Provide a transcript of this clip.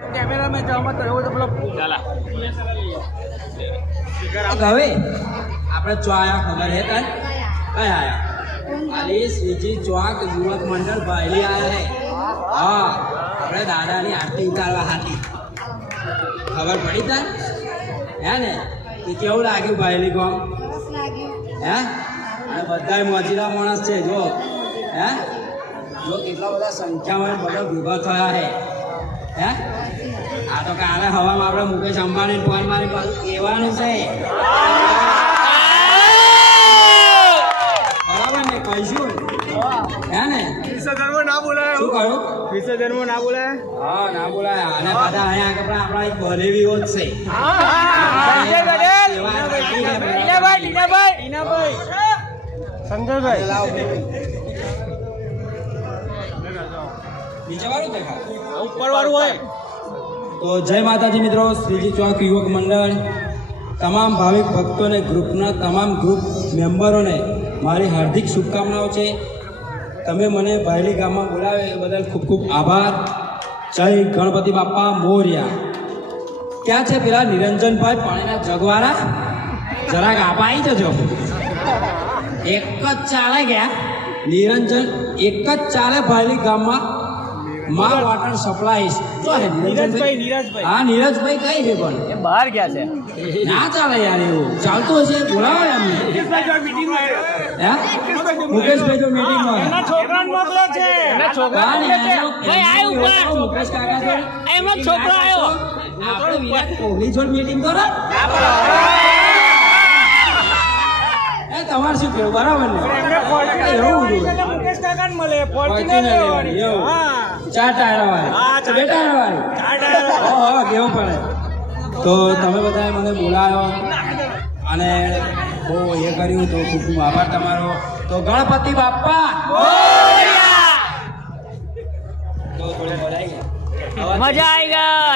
camera में जाऊंगा तो वो तो मतलब चला હવે આપણે ચો આયા ખબર હે તને કઈ આયા અરે શ્રીજી ચોક યુવક મંડળ ભાઈલી આયા હે હા આપણે દાદાની આરતી ઉતારવા હતી ખબર પડી તને હે ને કે કેવું લાગ્યું ભાઈલી કોમ હે અને બધા મોજીલા માણસ છે જો હે જો કેટલા બધા સંખ્યામાં બધા ભેગા થયા હે હે આ તો કાલે હવામાં આપણે મુકેશ અંબાણી ફોન મારી પાછું કહેવાનું છે બરાબર ને કહીશું હે ને विसर्जन में ना बोला શું કહ્યું विसर्जन में ना बोला હા ના બોલાય અને બધા અહીંયા આપણા એક બનેવીઓ જ છે संजय નીચે વાળું દેખા ऊपर वालों है તો જય માતાજી મિત્રો શ્રીજી ચોક યુવક મંડળ તમામ ભાવિક ભક્તોને ગ્રુપના તમામ ગ્રુપ મેમ્બરોને મારી હાર્દિક શુભકામનાઓ છે તમે મને ભાયલી ગામમાં બોલાવે એ બદલ ખૂબ ખૂબ આભાર જય ગણપતિ બાપ્પા મોર્યા ક્યાં છે પેલા નિરંજનભાઈ પાણીના જગવાળા જરાક આપાઈ જજો એક જ ચાલે ગયા નિરંજન એક જ ચાલે ભાયલી ગામમાં માં વોટર સપ્લાય જો હે નીરજભાઈ હા નીરજભાઈ કઈ છે પણ ये बाहर क्या है ના ચાલે યાર એવું ચાલતું હશે બોલાવો એમને मीटिंग में હે મુકેશભાઈ જો મીટિંગમાં એના છોકરાને મોકલો છે એના છોકરાને મોકલો છે ભાઈ આય ઉપર મુકેશ કાકા જોડે એમનો છોકરો આવ્યો આપણે વિરાટ કોહલી જોડે મીટિંગ કરો એ તમારે શું કેવું બરાબર ને એવું બધું મુકેશ કાકાને મળે ફોર્ચ્યુનર લેવાની એવું ચાર ટાયર વાળી બે ટાયર વાળી ઓહો કેવું પડે તો તમે બધાએ મને બોલાવ્યો અને બહુ એ કર્યું તો ખૂબ ખૂબ આભાર તમારો તો ગણપતિ બાપ્પા તો થોડું બોલાઈ ગયા મજા આવી ગઈ